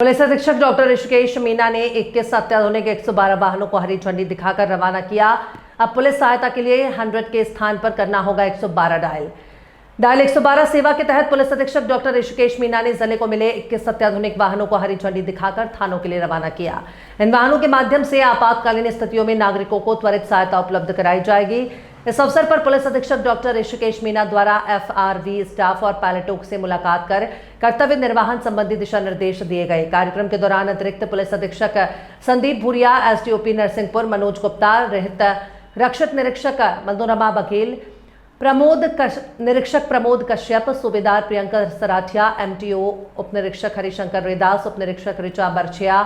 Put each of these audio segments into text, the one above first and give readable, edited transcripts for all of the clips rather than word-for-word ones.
Police अधीक्षक doctor Rishikesh Meena ने 21 अत्याधुनिक 112 वाहनों को हरी झंडी दिखाकर रवाना किया। अब पुलिस सहायता के लिए 100 के स्थान पर करना होगा 112 डायल 112 सेवा के तहत पुलिस अधीक्षक डॉक्टर ऋषिकेश मीना ने जिले को मिले 21 अत्याधुनिक वाहनों को हरी झंडी दिखाकर थानों के लिए रवाना किया। इन वाहनों के माध्यम से आपातकालीन स्थितियों में नागरिकों को त्वरित सहायता उपलब्ध कराई जाएगी। इस अवसर पर पुलिस अधीक्षक डॉक्टर ऋषिकेश मीना द्वारा FRV स्टाफ और पायलटों से मुलाकात कर कर्तव्य निर्वहन संबंधी दिशा निर्देश दिए गए। कार्यक्रम के दौरान अतिरिक्त पुलिस अधीक्षक संदीप भूरिया, SDOP नरसिंहपुर मनोज गुप्ता, रक्षक निरीक्षक मनोरमा बघेल, निरीक्षक प्रमोद कश्यप, सूबेदार प्रियंका सराठिया, MTO उप निरीक्षक हरिशंकर रेदास, उप निरीक्षक ऋचा बरछिया,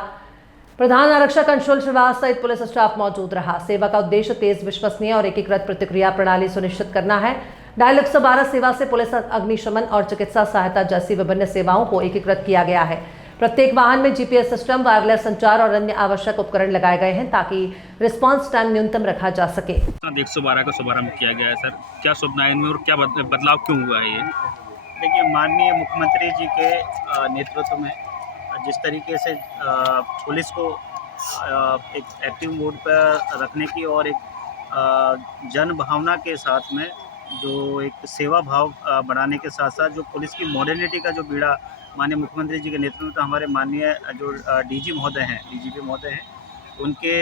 प्रधान आरक्षक अंशुल श्रीवास सहित पुलिस स्टाफ मौजूद रहा। सेवा का उद्देश्य तेज, विश्वसनीय और एकीकृत प्रतिक्रिया प्रणाली सुनिश्चित करना है। डायल 112 सेवा से पुलिस, अग्निशमन और चिकित्सा सहायता जैसी विभिन्न सेवाओं को एकीकृत किया गया है। प्रत्येक वाहन में GPS सिस्टम, वायरलेस संचार और अन्य आवश्यक उपकरण लगाए गए हैं ताकि रिस्पांस टाइम न्यूनतम रखा जा सके। 112 का शुभारंभ किया गया है सर, क्या शुभकामनाएं इनमें और क्या बदलाव क्यों हुआ है ये? देखिए, माननीय मुख्यमंत्री जी के नेतृत्व में जिस तरीके से पुलिस को एक एक्टिव मोड पर रखने की और एक जन भावना के साथ में जो एक सेवा भाव बढ़ाने के साथ साथ जो पुलिस की मॉडर्निटी का जो बीड़ा माननीय मुख्यमंत्री जी के नेतृत्व में हमारे माननीय जो DG महोदय हैं, DGP महोदय हैं, उनके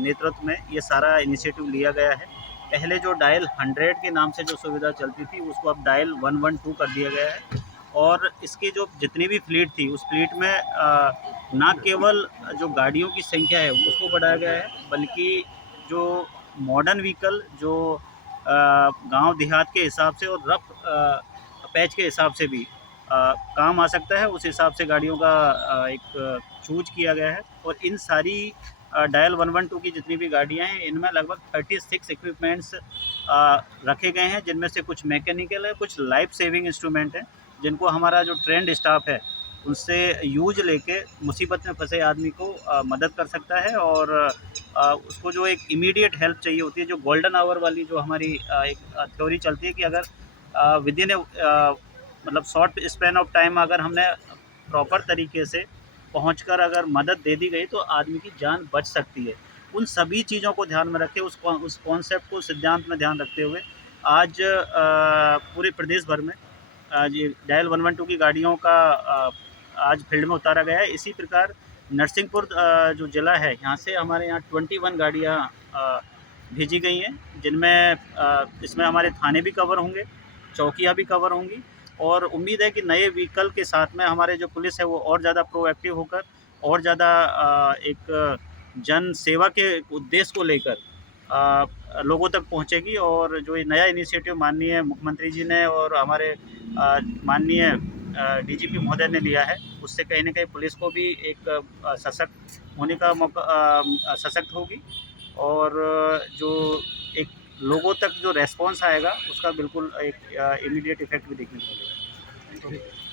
नेतृत्व में ये सारा इनिशिएटिव लिया गया है। पहले जो डायल 100 के नाम से जो सुविधा चलती थी उसको अब डायल 112 कर दिया गया है और इसकी जो जितनी भी फ्लीट थी उस फ्लीट में ना केवल जो गाड़ियों की संख्या है उसको बढ़ाया गया है, बल्कि जो मॉडर्न व्हीकल जो गांव देहात के हिसाब से और रफ पैच के हिसाब से भी काम आ सकता है, उस हिसाब से गाड़ियों का एक चूज किया गया है। और इन सारी डायल 112 की जितनी भी गाड़ियां हैं इनमें लगभग 36 इक्विपमेंट्स रखे गए हैं, जिनमें से कुछ मैकेनिकल है, कुछ लाइफ सेविंग इंस्ट्रूमेंट हैं, जिनको हमारा जो ट्रेंड स्टाफ है उनसे यूज लेके मुसीबत में फंसे आदमी को मदद कर सकता है और उसको जो एक इमीडिएट हेल्प चाहिए होती है, जो गोल्डन आवर वाली जो हमारी एक थ्योरी चलती है कि अगर विदिन मतलब शॉर्ट स्पैन ऑफ टाइम अगर हमने प्रॉपर तरीके से पहुंचकर अगर मदद दे दी गई तो आदमी की जान बच सकती है। उन सभी चीज़ों को ध्यान में रखे, उस कॉन्सेप्ट को, सिद्धांत में ध्यान रखते हुए आज पूरे प्रदेश भर में ये डायल 112 की गाड़ियों का आज फील्ड में उतारा गया है। इसी प्रकार नरसिंहपुर जो ज़िला है, यहाँ से हमारे यहाँ 21 गाड़ियाँ भेजी गई हैं, जिनमें इसमें हमारे थाने भी कवर होंगे, चौकियाँ भी कवर होंगी और उम्मीद है कि नए व्हीकल के साथ में हमारे जो पुलिस है वो और ज़्यादा प्रोएक्टिव होकर और ज़्यादा एक जन सेवा के उद्देश्य को लेकर लोगों तक पहुंचेगी। और जो ये नया इनिशिएटिव माननीय मुख्यमंत्री जी ने और हमारे माननीय DGP महोदय ने लिया है, उससे कहीं ना कहीं पुलिस को भी एक सशक्त होने का मौका, सशक्त होगी और जो एक लोगों तक जो रेस्पॉन्स आएगा उसका बिल्कुल एक इमीडिएट इफेक्ट भी देखने को मिलेगा।